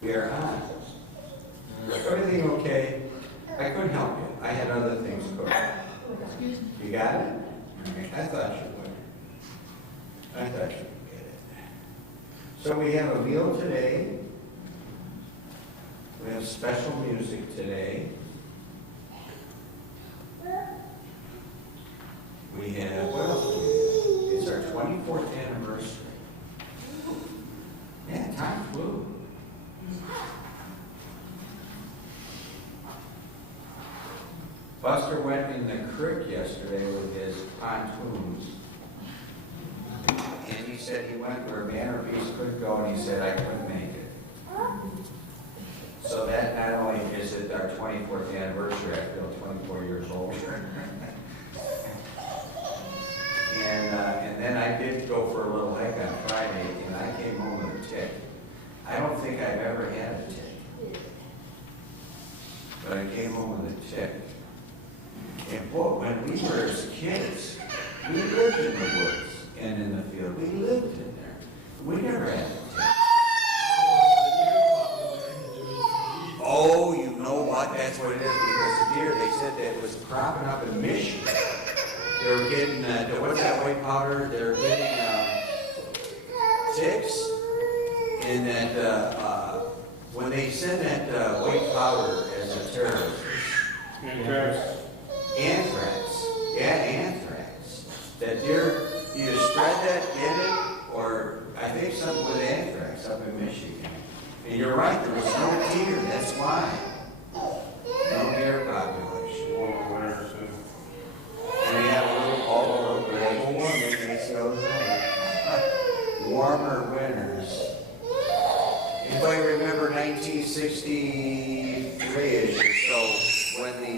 We are on. Everything okay? I couldn't help you. I had other things going. Excuse me. You got it? I thought you would. I thought you would get it. So we have a meal today. We have special music today. We have, what else do we have? It's our 24th anniversary. Yeah, time flew. Buster went in the creek yesterday with his pontoons. And he said he went where Banner Beast couldn't go, and he said, I couldn't make it. So that not only is it our 24th anniversary, I feel 24 years older. And then I did go for a little hike on Friday, and I came home with a tick. I don't think I've ever had a tick. But I came home with a tick. And boy, when we were as kids, we lived in the woods and in the field. We lived in there. We never had a tick. Oh, you know what? That's what it is, because the deer, they said that it was cropping up in Michigan. They were getting, what's that white powder? They were getting ticks. And that when they send that white powder as a terrorist. Anthrax. Yeah, anthrax. That deer either spread that, get it, or I think something with anthrax up in Michigan. And you're right, there was no deer, that's why. No deer population. And we have a little warmer winters. Anybody remember 1963-ish or so when the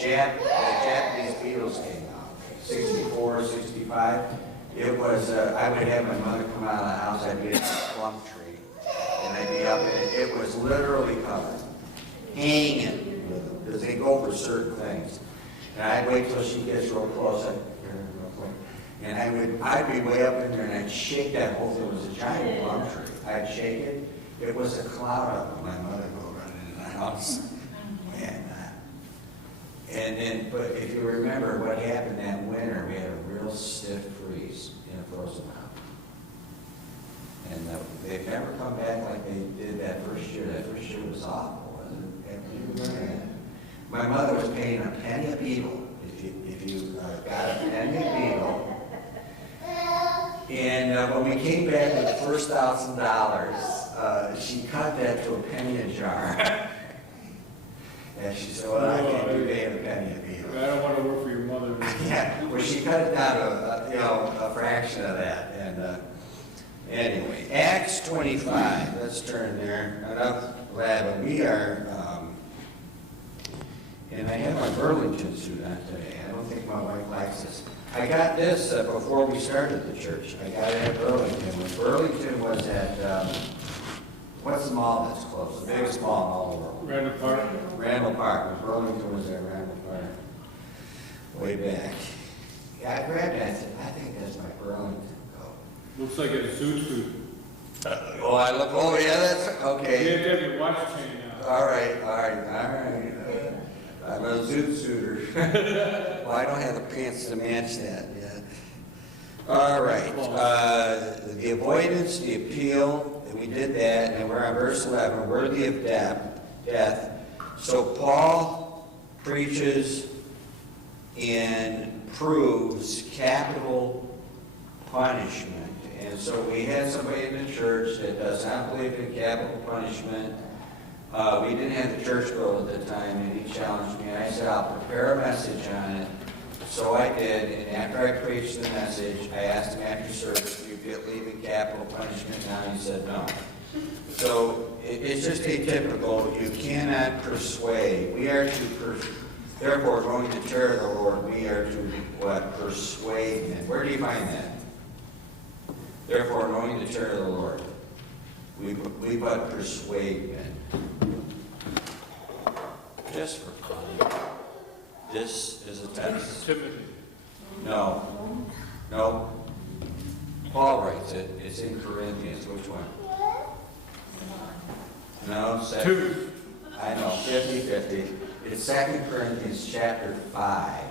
Japanese Beatles came out? 64, 65. It was, I would have my mother come out of the house, I'd be in a plum tree, and I'd be up in it. It was literally covered, hanging with them, because they go for certain things. And I'd wait till she gets real close, and I'd be way up in there, and I'd shake that whole thing. It was a giant plum tree. I'd shake it. It was a cloud up, and my mother would go running in the house. And then, but if you remember what happened that winter, we had a real stiff freeze in a frozen house. And they've never come back like they did that first year. That first year was awful, wasn't it? My mother was paying a penny a beetle if you got a penny a beetle. And when we came back with the first $1,000, she cut that to a penny a jar. And she said, well, I can't do paying a penny a beetle. I don't want to work for your mother. Yeah, well, she cut it down to a fraction of that. And anyway, Acts 25. Let's turn there. Enough blabbing. We are, and I have my Burlington suit on today. I don't think my wife likes this. I got this before we started the church. I got it at Burlington. When Burlington was at, what's the mall that's closed? The biggest mall in all the world. Randall Park. Randall Park. When Burlington was at Randall Park. Way back. Yeah, I grabbed that and said, I think that's my Burlington coat. Looks like a suit. Oh, I look, oh yeah, that's, You okay. have to have your watch chain now. All right. I'm a zoot suiter. Well, I don't have the pants to match that yet. All right. The avoidance, the appeal, and we did that, and we're on verse 11, worthy of death. So Paul preaches and proves capital punishment. And so we had somebody in the church that does not believe in capital punishment. We didn't have the church girl at the time, and he challenged me. I said, I'll prepare a message on it. So I did, and after I preached the message, I asked him after service, do you believe in capital punishment now? He said no. So it's just atypical. You cannot persuade. We are to, therefore, going to terror the Lord, we are to what? Persuade him. Where do you find that? Therefore, knowing the terror of the Lord, we but persuade men. Just for fun. This is a text. Timothy. No. Paul writes it. It's in Corinthians. Which one? No, second. 2. I know, 50-50. It's 2 Corinthians chapter 5,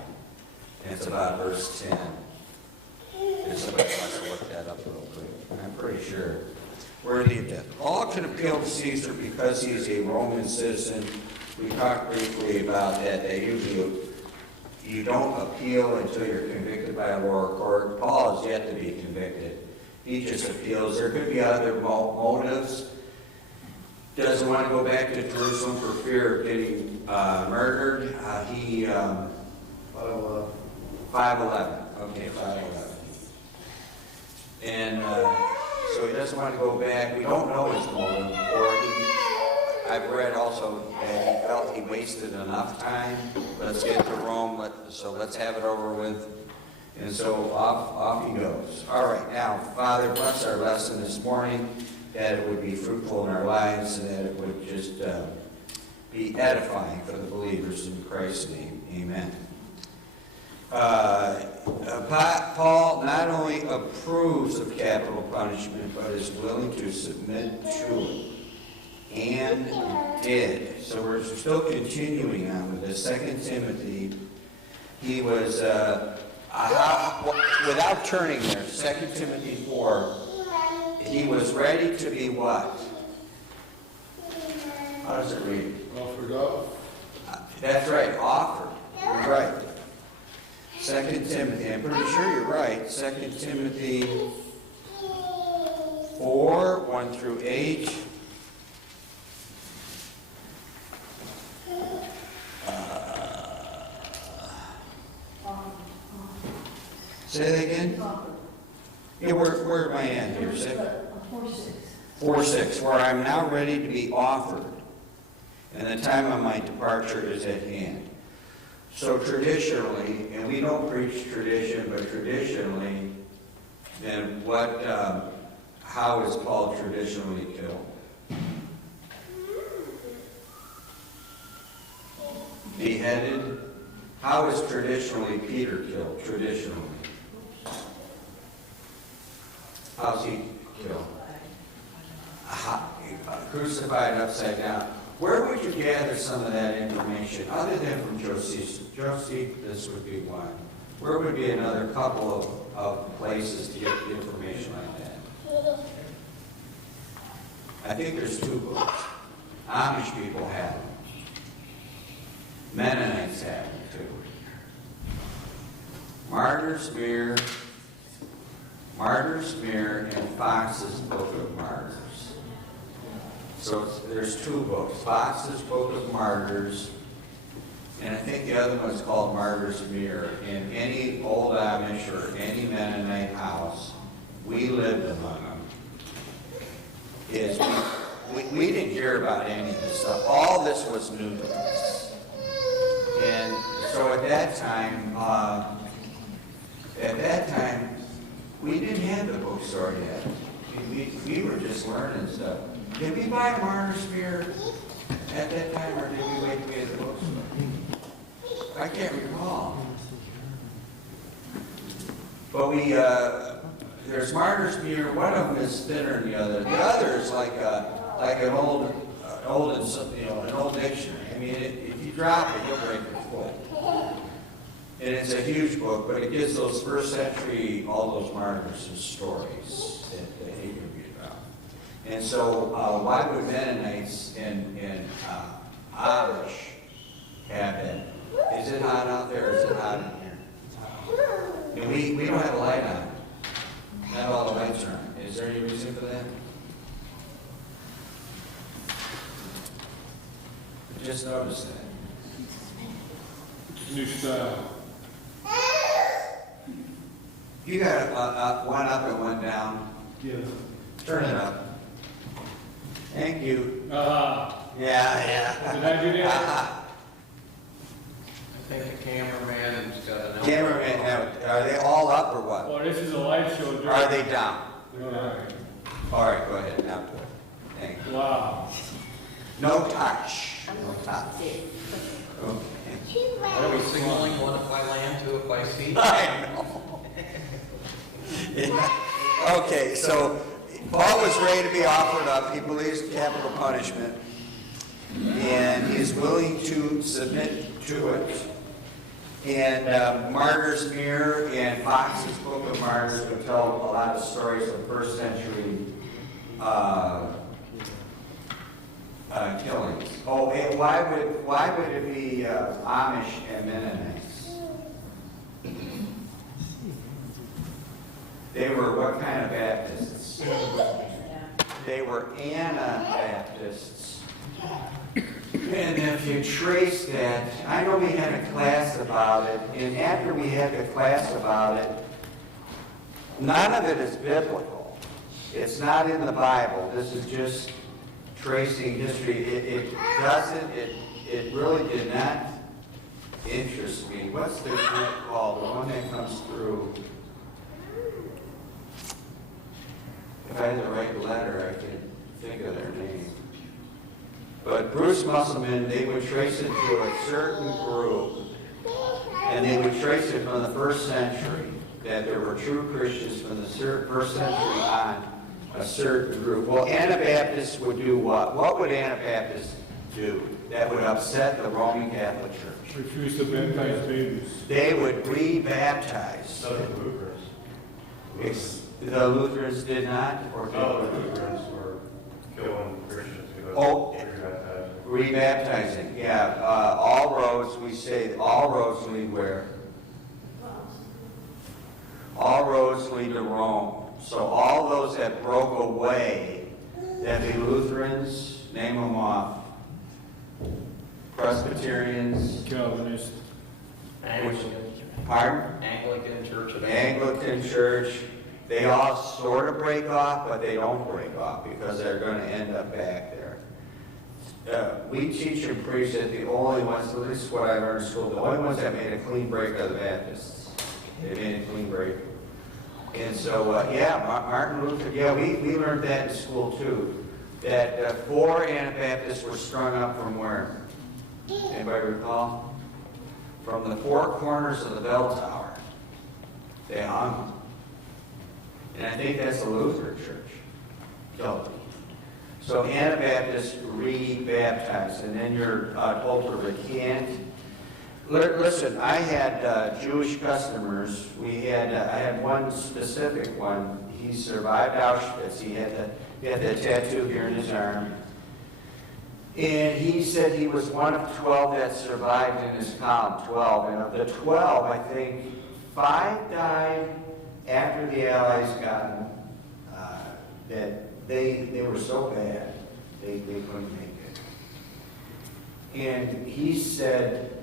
and it's about verse 10. If somebody wants to look that up real quick, I'm pretty sure. Worthy of death. All can appeal to Caesar because he's a Roman citizen. We talked briefly about that usually you don't appeal until you're convicted by a lower court. Paul is yet to be convicted. He just appeals. There could be other motives. Doesn't want to go back to Jerusalem for fear of getting murdered. 511. Okay, 511. And so he doesn't want to go back. We don't know his motive. I've read also that he felt he wasted enough time. Let's get to Rome, so let's have it over with. And so off he goes. All right, now, Father, bless our lesson this morning, that it would be fruitful in our lives and that it would just be edifying for the believers in Christ's name. Amen. Paul not only approves of capital punishment, but is willing to submit to it. And did. So we're still continuing on with this. 2 Timothy, he was, without turning there, 2 Timothy 4, he was ready to be what? How does it read? Offered up. That's right, offered. You're right. 2 Timothy, I'm pretty sure you're right. 2 Timothy 4, 1 through 8. Say that again? Yeah, where am I at here? 4:6. Where I'm now ready to be offered, and the time of my departure is at hand. So traditionally, and we don't preach tradition, but traditionally, then how is Paul traditionally killed? Beheaded. How is traditionally Peter killed? Traditionally. How's he killed? Crucified upside down. Where would you gather some of that information, other than from Josephus? Josephus would be one. Where would be another couple of places to get information like that? I think there's 2 books. Amish people have them. Mennonites have them too. Martyr's Mirror, and Fox's Book of Martyrs. So there's 2 books. Fox's Book of Martyrs, and I think the other one's called Martyr's Mirror. In any old Amish or any Mennonite house, we lived among them. We didn't hear about any of this stuff. All this was new to us. And so at that time, we didn't have the bookstore yet. We were just learning stuff. Did we buy a Martyr's Mirror at that time, or did we wait to get the bookstore? I can't recall. But there's Martyr's Mirror. One of them is thinner than the other. The other is like an old dictionary. I mean, if you drop it, you'll break your foot. And it's a huge book, but it gives those first century, all those martyrs and stories that he can read about. And so, why would Mennonites and Amish have it? Is it hot out there, or is it hot in here? And we don't have a light on. Not all the lights are on. Is there any reason for that? Just noticed that. New style. You got one up and one down. Yeah. Turn it up. Thank you. Yeah. Yeah. Did I do that? I think the cameraman's got an. Cameraman, are they all up or what? Well, this is a live show. Are they down? All right. All right, go ahead. Now do it. Thank you. Wow. No touch. No touch. Okay. Are we signaling one if I land, 2 if I see? I know. Yeah. Okay, so Paul was ready to be offered up. He believes capital punishment, and he's willing to submit to it. And Martyr's Mirror and Fox's Book of Martyrs would tell a lot of stories of first century killings. Oh, and why would it be Amish and Mennonites? They were what kind of Baptists? They were Anabaptists. And if you trace that, I know we had a class about it, and after we had the class about it, none of it is biblical. It's not in the Bible. This is just tracing history. It really did not interest me. What's the group called? The one that comes through. If I had the right letter, I could think of their name. But Bruce Musselman, they would trace it to a certain group, and they would trace it from the first century, that there were true Christians from the first century on a certain group. Well, Anabaptists would do what? What would Anabaptists do that would upset the Roman Catholic Church? Refuse to baptize babies. They would re-baptize. So did the Lutherans. The Lutherans did not? Or did No, the Lutherans were killing Christians because Oh. they rebaptized. Rebaptizing, yeah. All roads, we say, all roads lead where? All roads lead to Rome. So all those that broke away, that be Lutherans, name them off. Presbyterians, Calvinist. Anglican. pardon? Anglican Church of Anglican Church, they all sort of break off, but they don't break off because they're going to end up back there. We teach and preach that the only ones, at least what I learned in school, the only ones that made a clean break are the Baptists. They made a clean break. And so, Martin Luther, we learned that in school too, that 4 Anabaptists were strung up from where? Anybody recall? From the 4 corners of the bell tower. They hung them. And I think that's the Lutheran Church. Killed them. So Anabaptists re-baptized, and then you're told to recant. Listen, I had Jewish customers. I had one specific one. He survived Auschwitz. He had the tattoo here in his arm. And he said he was one of 12 that survived in his column, 12. And of the 12, I think 5 died after the Allies got them. That they were so bad, they couldn't make it. And he said,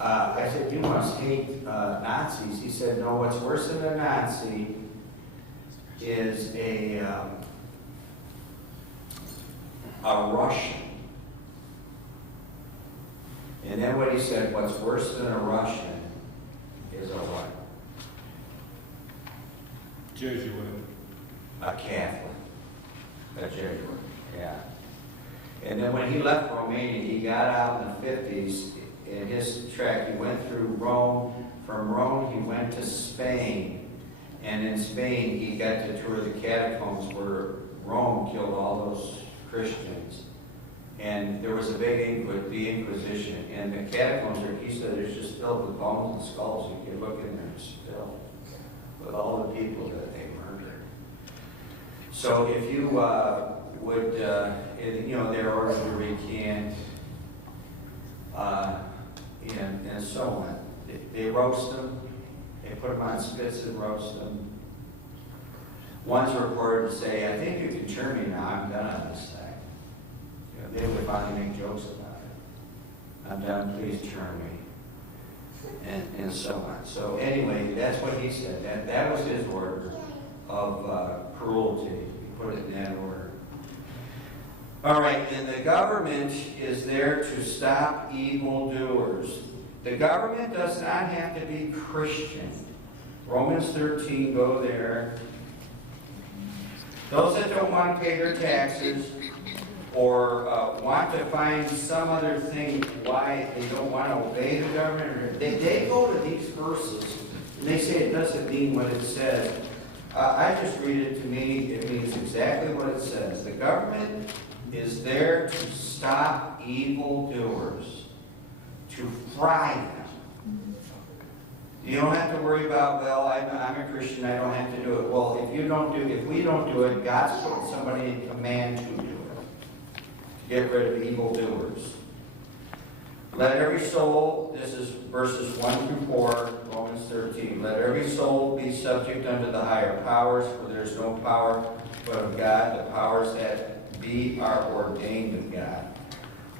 I said, you must hate Nazis. He said, no, what's worse than a Nazi is a Russian. And then what he said, what's worse than a Russian is a what? Jesuit. A Catholic. A Jesuit, yeah. And then when he left Romania, he got out in the 50s. In his track, he went through Rome. From Rome, he went to Spain. And in Spain, he got to tour the catacombs where Rome killed all those Christians. And there was a big the Inquisition. And the catacombs, he said, it's just filled with bones and skulls. You can look in there, it's filled with all the people that they murdered. So if you would, they're ordered to recant, and so on. They roast them. They put them on spits and roast them. One's reported to say, I think you can turn me now. I'm done on this thing. They would finally make jokes about it. I'm done. Please turn me. And so on. So anyway, that's what he said. That was his order of cruelty. He put it in that order. All right, and the government is there to stop evildoers. The government does not have to be Christian. Romans 13, go there. Those that don't want to pay their taxes or want to find some other thing why they don't want to obey the government, they go to these verses and they say it doesn't mean what it says. I just read it, to me, it means exactly what it says. The government is there to stop evildoers, to fry them. You don't have to worry about, well, I'm a Christian, I don't have to do it. Well, if we don't do it, God's putting somebody in command to do it. To get rid of evildoers. Let every soul, this is verses 1 through 4, Romans 13. Let every soul be subject unto the higher powers, for there is no power but of God. The powers that be are ordained of God.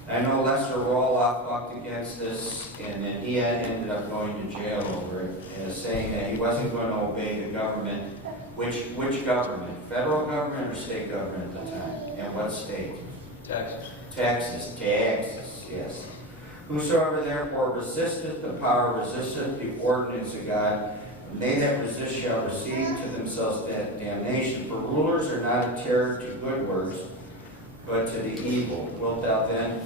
I know Lester Roloff bucked against this, and then he ended up going to jail over it, and saying that he wasn't going to obey the government. Which government? Federal government or state government at the time? And what state? Texas. Texas, yes. Whosoever therefore resisteth the power, resisteth the ordinance of God, and they that resist shall receive to themselves damnation. For rulers are not a terror to good works, but to the evil. Wilt thou then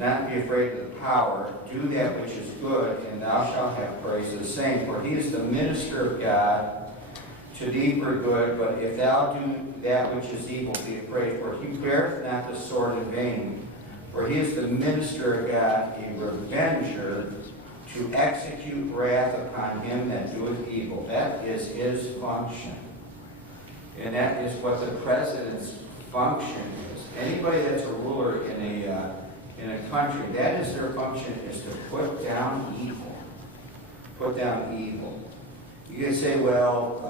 not be afraid of the power? Do that which is good, and thou shalt have praise of the same. For he is the minister of God to thee for good, but if thou do that which is evil, be afraid. For he beareth not the sword in vain. For he is the minister of God, a revenger, to execute wrath upon him that doeth evil. That is his function. And that is what the president's function is. Anybody that's a ruler in a country, that is their function, is to put down evil. Put down evil. You can say, well,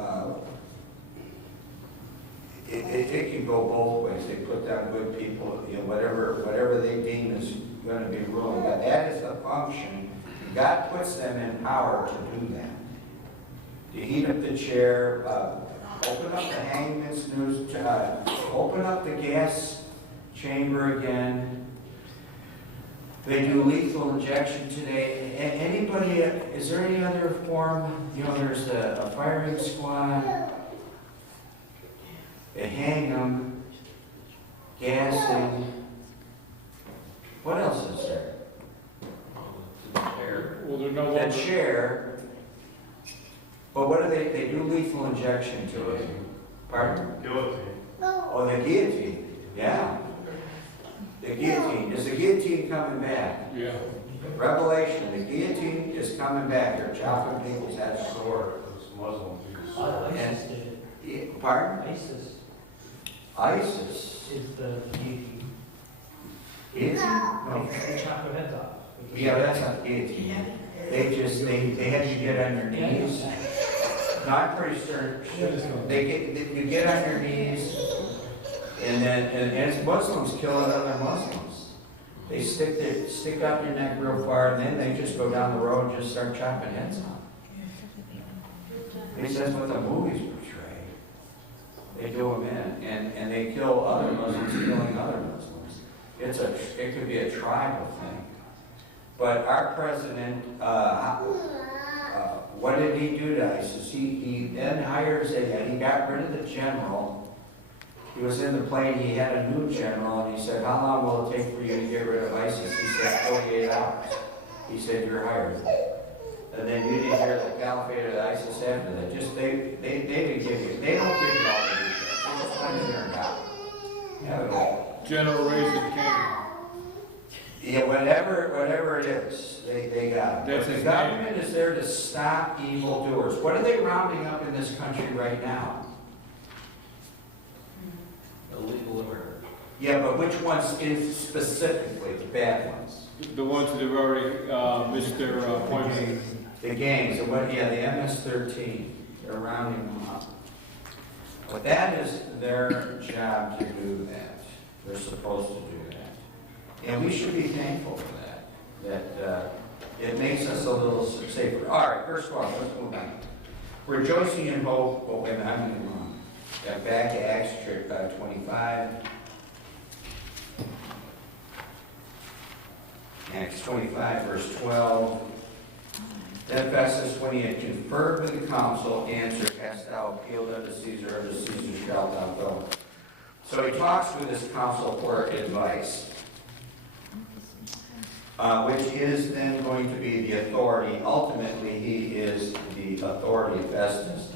it can go both ways. They put down good people, whatever they deem is going to be ruling. But that is the function. God puts them in power to do that. To heat up the chair, open up the hangman's noose, open up the gas chamber again. They do lethal injection today. Anybody, is there any other form? There's a firing squad. They hang them, gassing. What else is there? Well, they're no The longer, chair. But what do they do lethal injection to it? Pardon? Guillotine. Oh, the guillotine. Yeah. The guillotine. Is the guillotine coming back? yeah. Revelation, the guillotine is coming back. They're chopping people's heads off. Sword, those Muslims use. ISIS did it. Pardon? ISIS ISIS. is the guillotine. Guillotine? No. They chop their heads off. Yeah, that's not guillotine. They had you get on your knees. No, I'm pretty sure. You get on your knees, and it's Muslims killing other Muslims. They stick up your neck real far, and then they just go down the road and just start chopping heads off. At least that's what the movies portray. They do them in, and they kill other Muslims killing other Muslims. It could be a tribal thing. But our president, what did he do to ISIS? He then hires he got rid of the general. He was in the plane, he had a new general, and he said, how long will it take for you to get rid of ISIS? He said, 48 hours. He said, you're hired. And then you didn't hear the caliphate of ISIS after that. Just, they didn't give you, they don't give you all the details. They just went in there and got it. Have it all. General Raisin King. Yeah, whatever it is, they got it. That's But the his government is there to stop evildoers. What are they rounding up in this country right now? Illegal immigrant. Yeah, but which ones is specifically the bad ones? The ones that have already missed their appointment. The gangs, the MS-13. They're rounding them up. But that is their job to do that. They're supposed to do that. And we should be thankful for that. That it makes us a little safer. All right, verse 12, let's move on. Rejoicing in hope. Oh, wait a minute, I'm getting wrong. Back to Acts 25. Acts 25, verse 12. Then Festus, when he had conferred with the council, answered, hast thou appealed unto Caesar, unto Caesar shalt thou go. So he talks with his council for advice, which is then going to be the authority. Ultimately, he is the authority, Festus.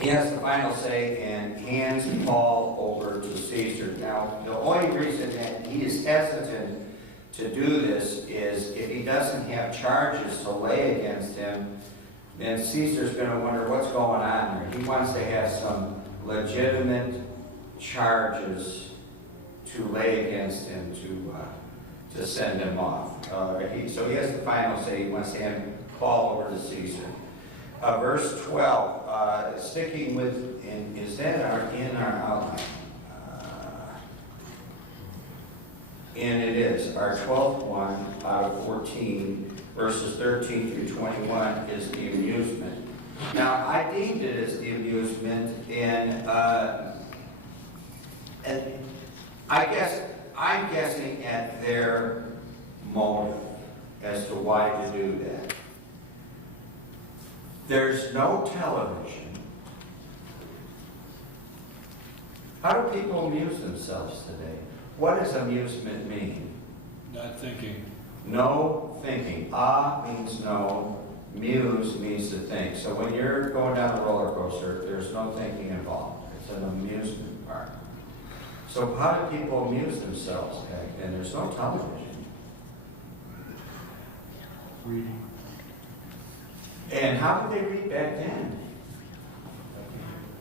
He has the final say and hands Paul over to Caesar. Now, the only reason that he is hesitant to do this is if he doesn't have charges to lay against him, then Caesar's going to wonder what's going on there. He wants to have some legitimate charges to lay against him to send him off. So he has the final say. He wants to hand Paul over to Caesar. Verse 12, sticking with, and is that in our outline? And it is. Our 12th one out of 14, verses 13 through 21, is the amusement. Now, I deemed it as the amusement, and I'm guessing at their motive as to why to do that. There's no television. How do people amuse themselves today? What does amusement mean? Not thinking. No thinking. Means no. Muse means to think. So when you're going down a roller coaster, there's no thinking involved. It's an amusement park. So how do people amuse themselves back then? There's no television. Reading. And how did they read back then?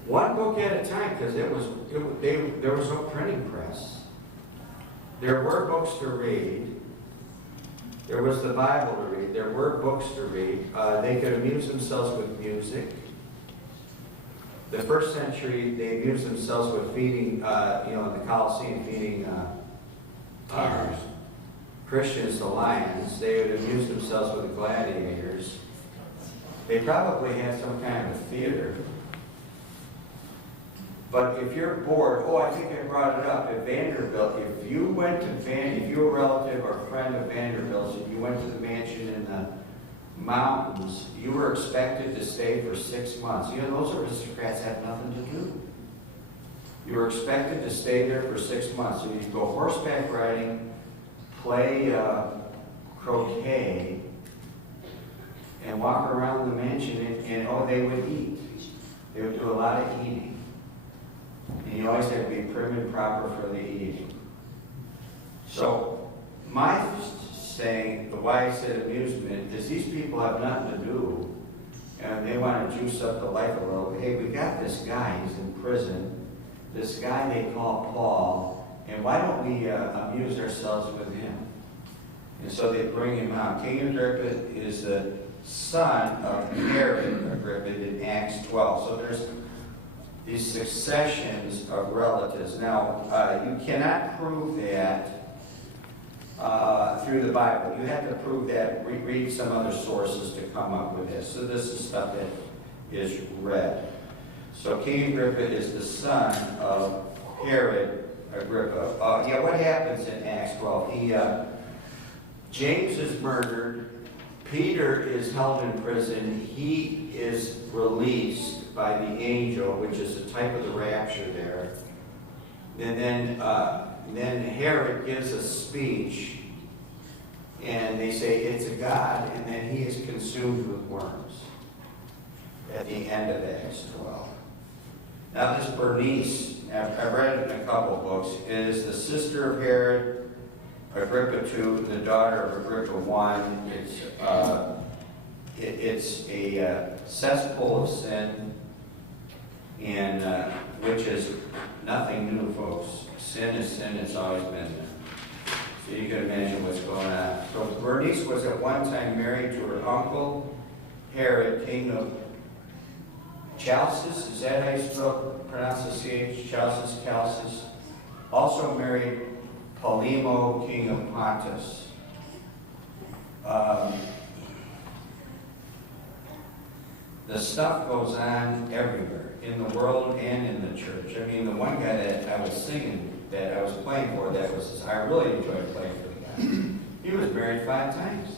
One book at a time, because there was no printing press. There were books to read. There was the Bible to read. There were books to read. They could amuse themselves with music. The first century, they amused themselves with feeding, in the Colosseum, feeding Tigers. Christians to lions. They would amuse themselves with the gladiators. They probably had some kind of a theater. But if you're bored, I think I brought it up, at Vanderbilt, if you went to if you were a relative or friend of Vanderbilt's, and you went to the mansion in the mountains, you were expected to stay for 6 months. Those aristocrats had nothing to do. You were expected to stay there for 6 months. So you'd go horseback riding, play croquet, and walk around the mansion, and they would eat. They would do a lot of eating. And you always had to be prim and proper for the eating. So, my saying, why I said amusement, is these people have nothing to do, and they want to juice up the life a little. Hey, we got this guy, he's in prison, this guy they call Paul, and why don't we amuse ourselves with him? And so they bring him out. King Agrippa is the son of Herod Agrippa in Acts 12. So there's these successions of relatives. Now, you cannot prove that through the Bible. You have to prove that, read some other sources to come up with this. So this is stuff that is read. So King Agrippa is the son of Herod Agrippa. What happens in Acts 12? James is murdered. Peter is held in prison. He is released by the angel, which is a type of the rapture there. And then Herod gives a speech, and they say it's a god, and then he is consumed with worms at the end of Acts 12. Now this Bernice, I've read it in a couple books, is the sister of Herod Agrippa II, the daughter of Agrippa I. It's a cesspool of sin, and which is nothing new, folks. Sin is sin, it's always been there. So you can imagine what's going on. So Bernice was at one time married to her uncle, Herod, king of Chalcis. Is that how you pronounce the CH? Chalcis. Also married Polemo, king of Pontus. The stuff goes on everywhere, in the world and in the church. I mean, the one guy that I was singing, that I was playing for, I really enjoyed playing for the guy. He was married 5 times.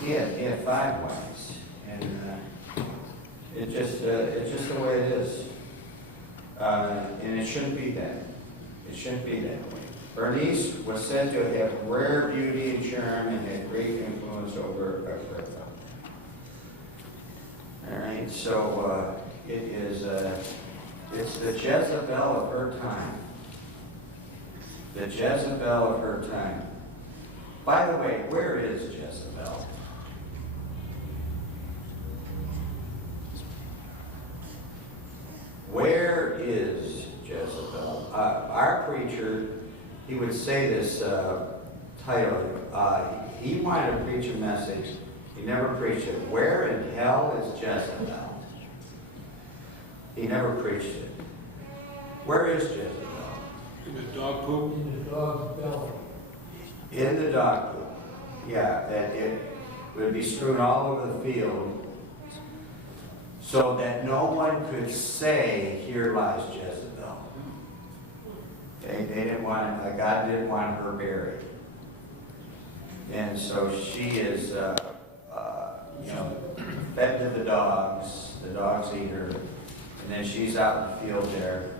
He had 5 wives. And it's just the way it is. And it shouldn't be that. It shouldn't be that way. Bernice was said to have rare beauty and charm and had great influence over Agrippa. All right, so it is, it's the Jezebel of her time. The Jezebel of her time. By the way, where is Jezebel? Where is Jezebel? Our preacher, he would say this title. He wanted to preach a message. He never preached it. Where in hell is Jezebel? He never preached it. Where is Jezebel? In the dog poop? In the dog's belly. In the dog poop. Yeah, that it would be strewn all over the field so that no one could say, here lies Jezebel. They didn't want it, God didn't want her buried. And so she is, fed to the dogs eat her, and then she's out in the field there,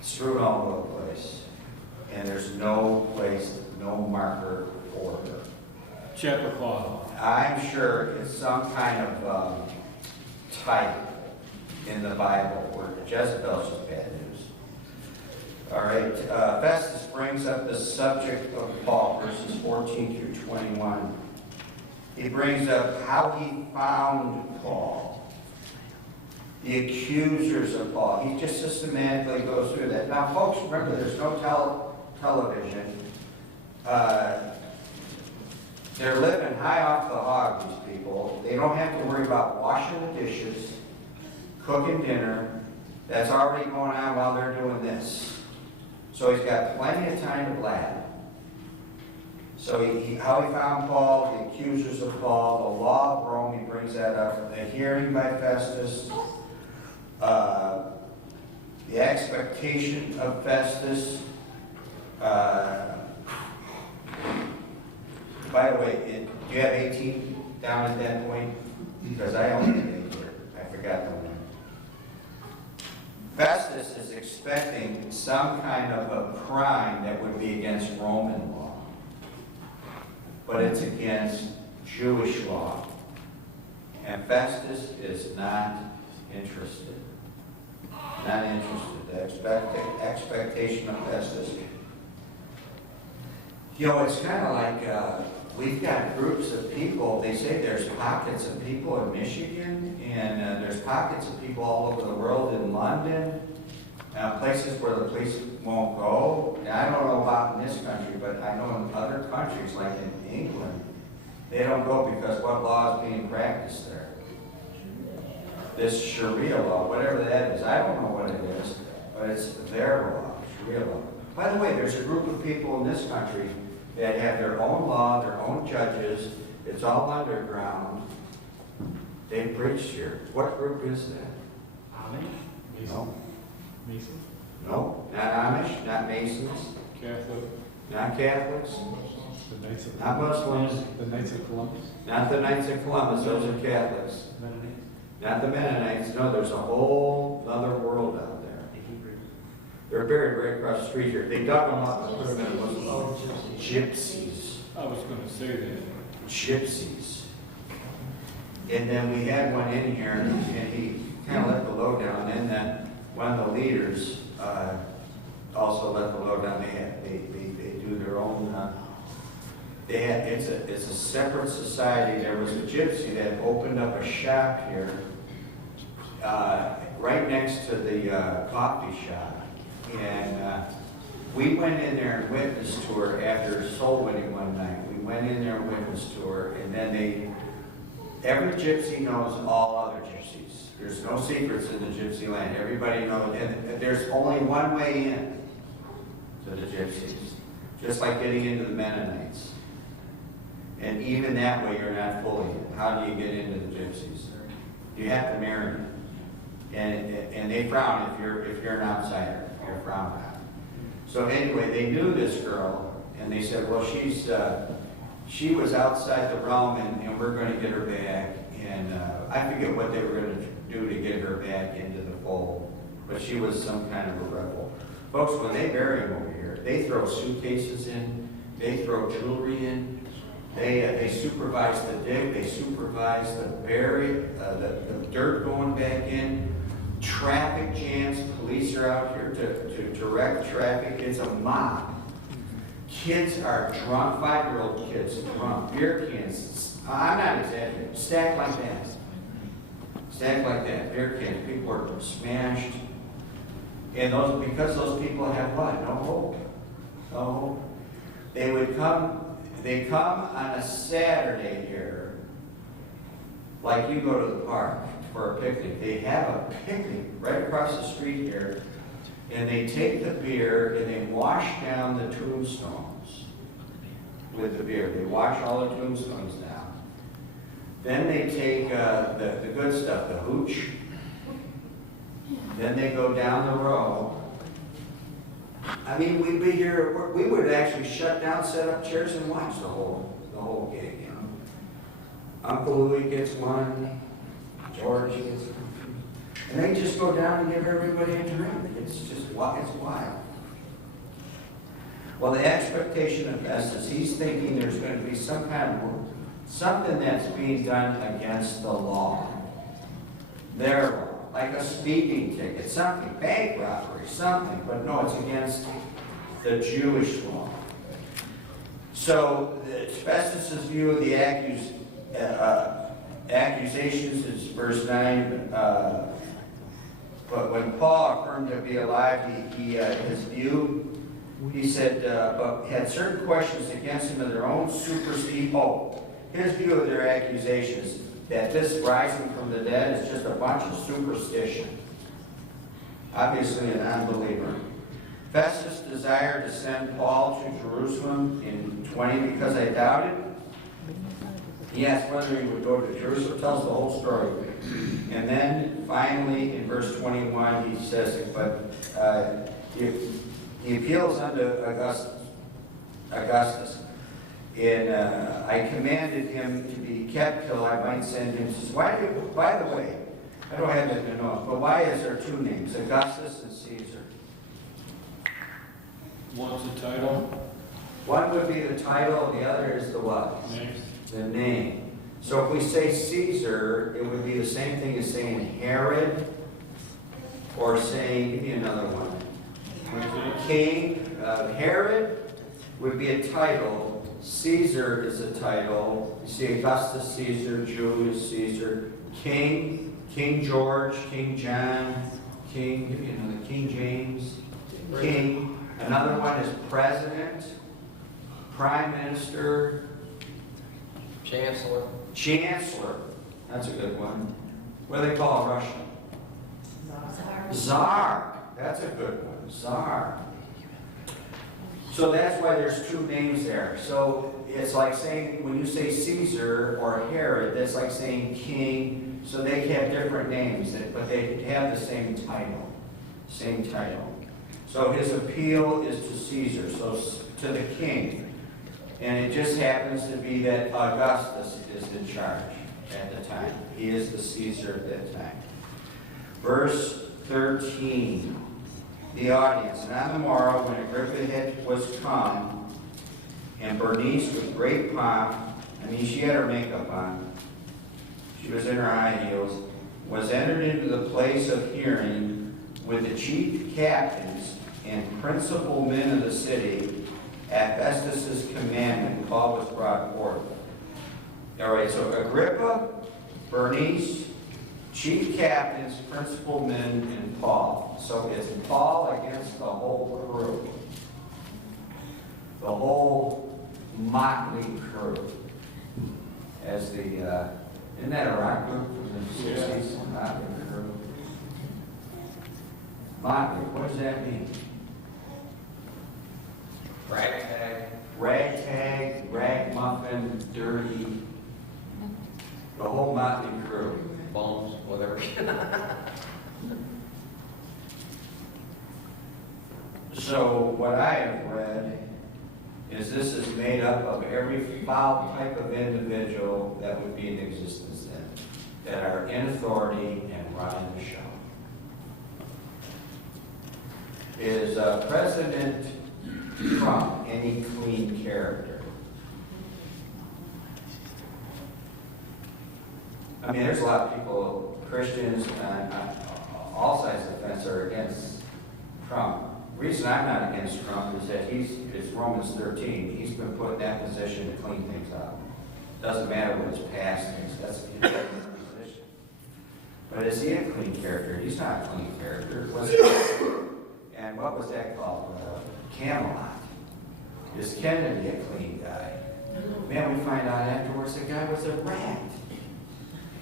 strewn all over the place. And there's no place, no marker for her. Chappaqua. I'm sure it's some kind of type in the Bible where Jezebel's just bad news. All right, Festus brings up the subject of Paul, verses 14 through 21. He brings up how he found Paul, the accusers of Paul. He just systematically goes through that. Now, folks, remember, there's no television. They're living high off the hog, these people. They don't have to worry about washing the dishes, cooking dinner. That's already going on while they're doing this. So he's got plenty of time to blab. So how he found Paul, the accusers of Paul, the law of Rome, he brings that up, the hearing by Festus, the expectation of Festus. By the way, do you have 18 down at that point? Because I only have 8 here. I forgot the one. Festus is expecting some kind of a crime that would be against Roman law. But it's against Jewish law. And Festus is not interested. Not interested. The expectation of Festus. It's kind of like we've got groups of people. They say there's pockets of people in Michigan, and there's pockets of people all over the world in London, places where the police won't go. And I don't know about in this country, but I know in other countries, like in England, they don't go because what law is being practiced there? This Sharia law, whatever that is. I don't know what it is, but it's their law, Sharia law. By the way, there's a group of people in this country that have their own law, their own judges. It's all underground. They preach here. What group is that? Amish? No. Mason? No, not Amish, not Masons, Catholic. not Catholics, The Knights of not Muslims, The Knights of Columbus? not the Knights of Columbus, those are Catholics, Mennonites? not the Mennonites. No, there's a whole other world out there. The Hebrews? They're buried right across the street here. They dug them up and put them in Muslim. Oh, Gypsies. I was going to say that. Gypsies. And then we had one in here, and he kind of let the load down. And then one of the leaders also let the load down. They do their own. It's a separate society. There was a gypsy that opened up a shop here, right next to the coffee shop, and we went in there and witnessed to her after soul winning one night. We went in there and witnessed to her, and then every gypsy knows all other gypsies. There's no secrets in the gypsy land. Everybody knows, and there's only one way in to the gypsies, just like getting into the Mennonites. And even that way, you're not fully in. How do you get into the gypsies? You have to marry them, and they frown if you're an outsider. You're frowned on. So anyway, they knew this girl, and they said, well, she was outside the realm, and we're going to get her back. And I forget what they were going to do to get her back into the fold, but she was some kind of a rebel. Folks, when they bury them over here, they throw suitcases in, they throw jewelry in, They supervise the dig, they supervise the the dirt going back in, traffic jams, police are out here to direct traffic, it's a mob. Kids are drunk, 5-year-old kids drunk, beer cans, I'm not exaggerating, stacked like that. Stacked like that, beer cans, people are smashed. And because those people have what? No hope. No hope. They come on a Saturday here, like you go to the park for a picnic. They have a picnic right across the street here, and they take the beer and they wash down the tombstones with the beer. They wash all the tombstones down. Then they take the good stuff, the hooch. Then they go down the row. I mean, we'd be here, we would actually shut down, set up chairs and watch the whole gig, you know. Uncle Louie gets one, George gets one. And they just go down and give everybody a drink. It's just, it's wild. Well, the expectation of Festus, he's thinking there's going to be some kind of, something that's being done against the law. Their law. Like a speeding ticket, something, bank robbery, something, but no, it's against the Jewish law. So Festus' view of the accusations is verse 9, but when Paul affirmed to be alive, his view, he said, but had certain questions against him of their own superstition. Oh, his view of their accusations, that this rising from the dead is just a bunch of superstition. Obviously an unbeliever. Festus desired to send Paul to Jerusalem in 20 because I doubted. He asked whether he would go to Jerusalem, tells the whole story. And then finally in verse 21 he says, but he appeals unto Augustus. And I commanded him to be kept till I might send him. By the way, I don't have that in the notes, but why is there two names, Augustus and Caesar? One's the title. One would be the title, the other is the what? Name. The name. So if we say Caesar, it would be the same thing as saying Herod, or saying, give me another one. King. Herod would be a title. Caesar is a title. You see Augustus Caesar, Julius Caesar, King, King George, King John, King, give me another, King James, King. Another one is president, prime minister, Chancellor. chancellor. That's a good one. What do they call a Russian? Tsar. That's a good one. Tsar. So that's why there's two names there. So it's like saying, when you say Caesar or Herod, that's like saying king. So they have different names, but they have the same title. Same title. So his appeal is to Caesar, so to the king. And it just happens to be that Augustus is in charge at the time. He is the Caesar at that time. Verse 13. The audience. And on the morrow, when Agrippa was come, and Bernice with great pomp, I mean, she had her makeup on, she was in her high heels, was entered into the place of hearing with the chief captains and principal men of the city, at Festus' commandment, Paul was brought forth. All right, so Agrippa, Bernice, chief captains, principal men, and Paul. So it's Paul against the whole crew. The whole motley crew. As the, isn't that a rock group from the 60s? Motley crew. Motley, what does that mean? Ragtag. Ragtag, ragmuffin, dirty. The whole motley crew. Bones, whatever. So what I have read is this is made up of every foul type of individual that would be in existence then, that are in authority and running the show. Is President Trump any clean character? I mean, there's a lot of people, Christians, on all sides of the fence are against Trump. The reason I'm not against Trump is that it's Romans 13. He's been put in that position to clean things up. Doesn't matter what his past is, that's his position. But is he a clean character? He's not a clean character. And what was that called? Camelot. Is Kennedy a clean guy? Man, we find out afterwards the guy was a rat.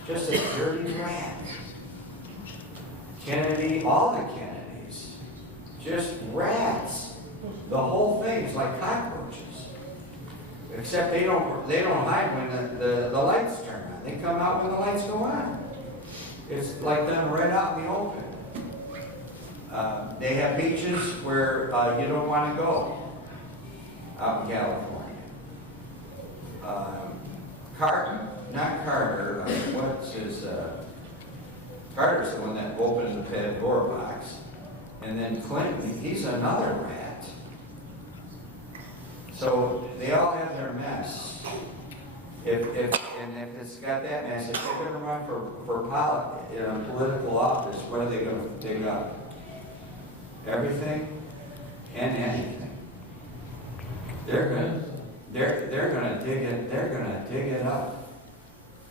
Just a dirty rat. Kennedy, all the Kennedys, just rats. The whole thing's like cockroaches. Except they don't hide when the lights turn on. They come out when the lights go on. It's like them right out in the open. They have beaches where you don't want to go out in California. Carter, what's his, Carter's the one that opened the Pandora box. And then Clinton, he's another rat. So they all have their mess. If it's got that mess, if they're going to run for political office, what are they going to dig up? Everything and anything. They're gonna dig it. They're gonna dig it up,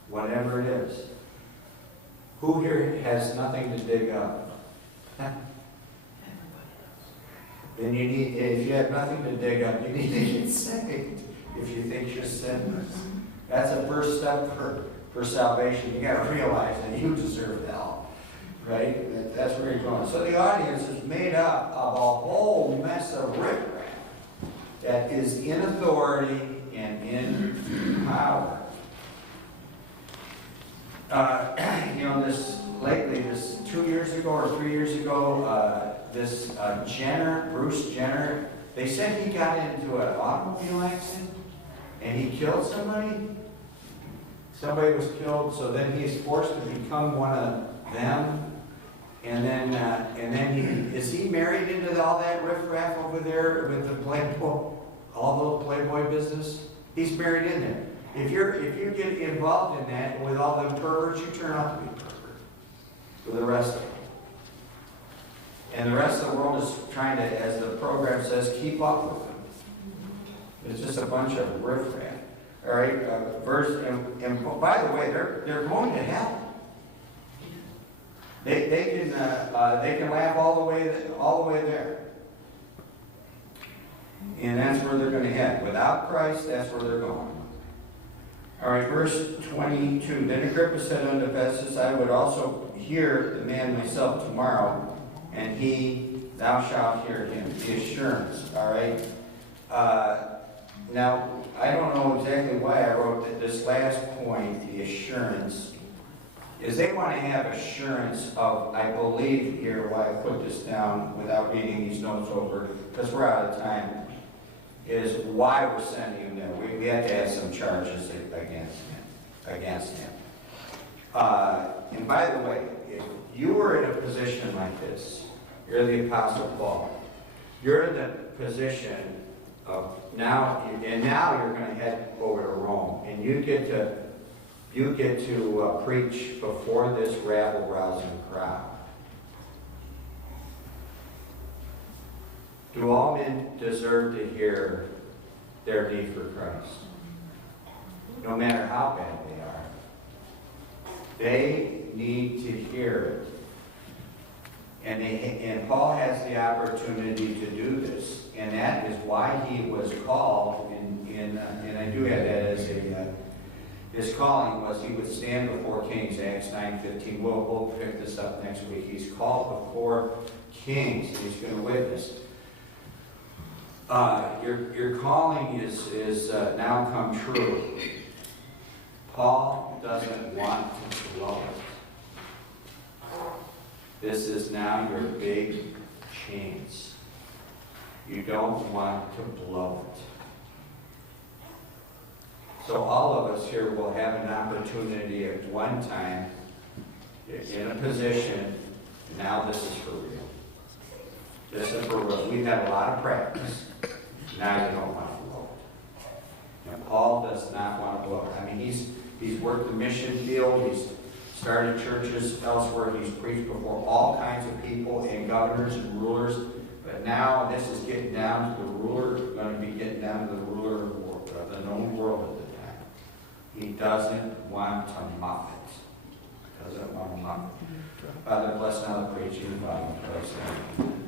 whatever it is. Who here has nothing to dig up? Then you need. If you have nothing to dig up, you need to get saved. If you think you're sinless, that's the first step for salvation. You got to realize that you deserve hell, right? That's where you're going. So the audience is made up of a whole mess of riffraff that is in authority and in power. This 2 years ago or 3 years ago, Bruce Jenner, they said he got into an automobile accident and he killed somebody. Somebody was killed, so then he's forced to become one of them. And then is he married into all that riffraff over there with the Playboy, all the Playboy business? He's married in there. If you get involved in that with all them perverts, you turn out to be a pervert with the rest of them. And the rest of the world is trying to, as the program says, keep up with them. It's just a bunch of riffraff. All right, and by the way, they're going to hell. They can laugh all the way there. And that's where they're going to head. Without Christ, that's where they're going. All right, verse 22. Then Agrippa said unto Festus, I would also hear the man myself tomorrow, and thou shalt hear him. The assurance, all right? Now, I don't know exactly why I wrote this last point, the assurance, is they want to have assurance of, I believe here, why I put this down without reading these notes over, because we're out of time, is why we're sending him there. We had to have some charges against him. And by the way, if you were in a position like this, you're the Apostle Paul, you're in the position of now you're going to head over to Rome, and you get to preach before this rabble-rousing crowd. Do all men deserve to hear their need for Christ? No matter how bad they are. They need to hear it. And Paul has the opportunity to do this. And that is why he was called, and I do have that as his calling was he would stand before kings, Acts 9:15. We'll pick this up next week. He's called before kings, and he's going to witness. Your calling is now come true. Paul doesn't want to blow it. This is now your big chance. You don't want to blow it. So all of us here will have an opportunity at one time in a position, now this is for real. This is for real. We've had a lot of practice. Now you don't want to blow it. And Paul does not want to blow it. I mean, he's worked the mission field. started churches elsewhere. He's preached before all kinds of people and governors and rulers. But now this is getting down to the ruler, going to be getting down to the ruler of the world, of the known world at the time. He doesn't want to muff it. Doesn't want to muff it. Father, bless now the preaching of the Bible.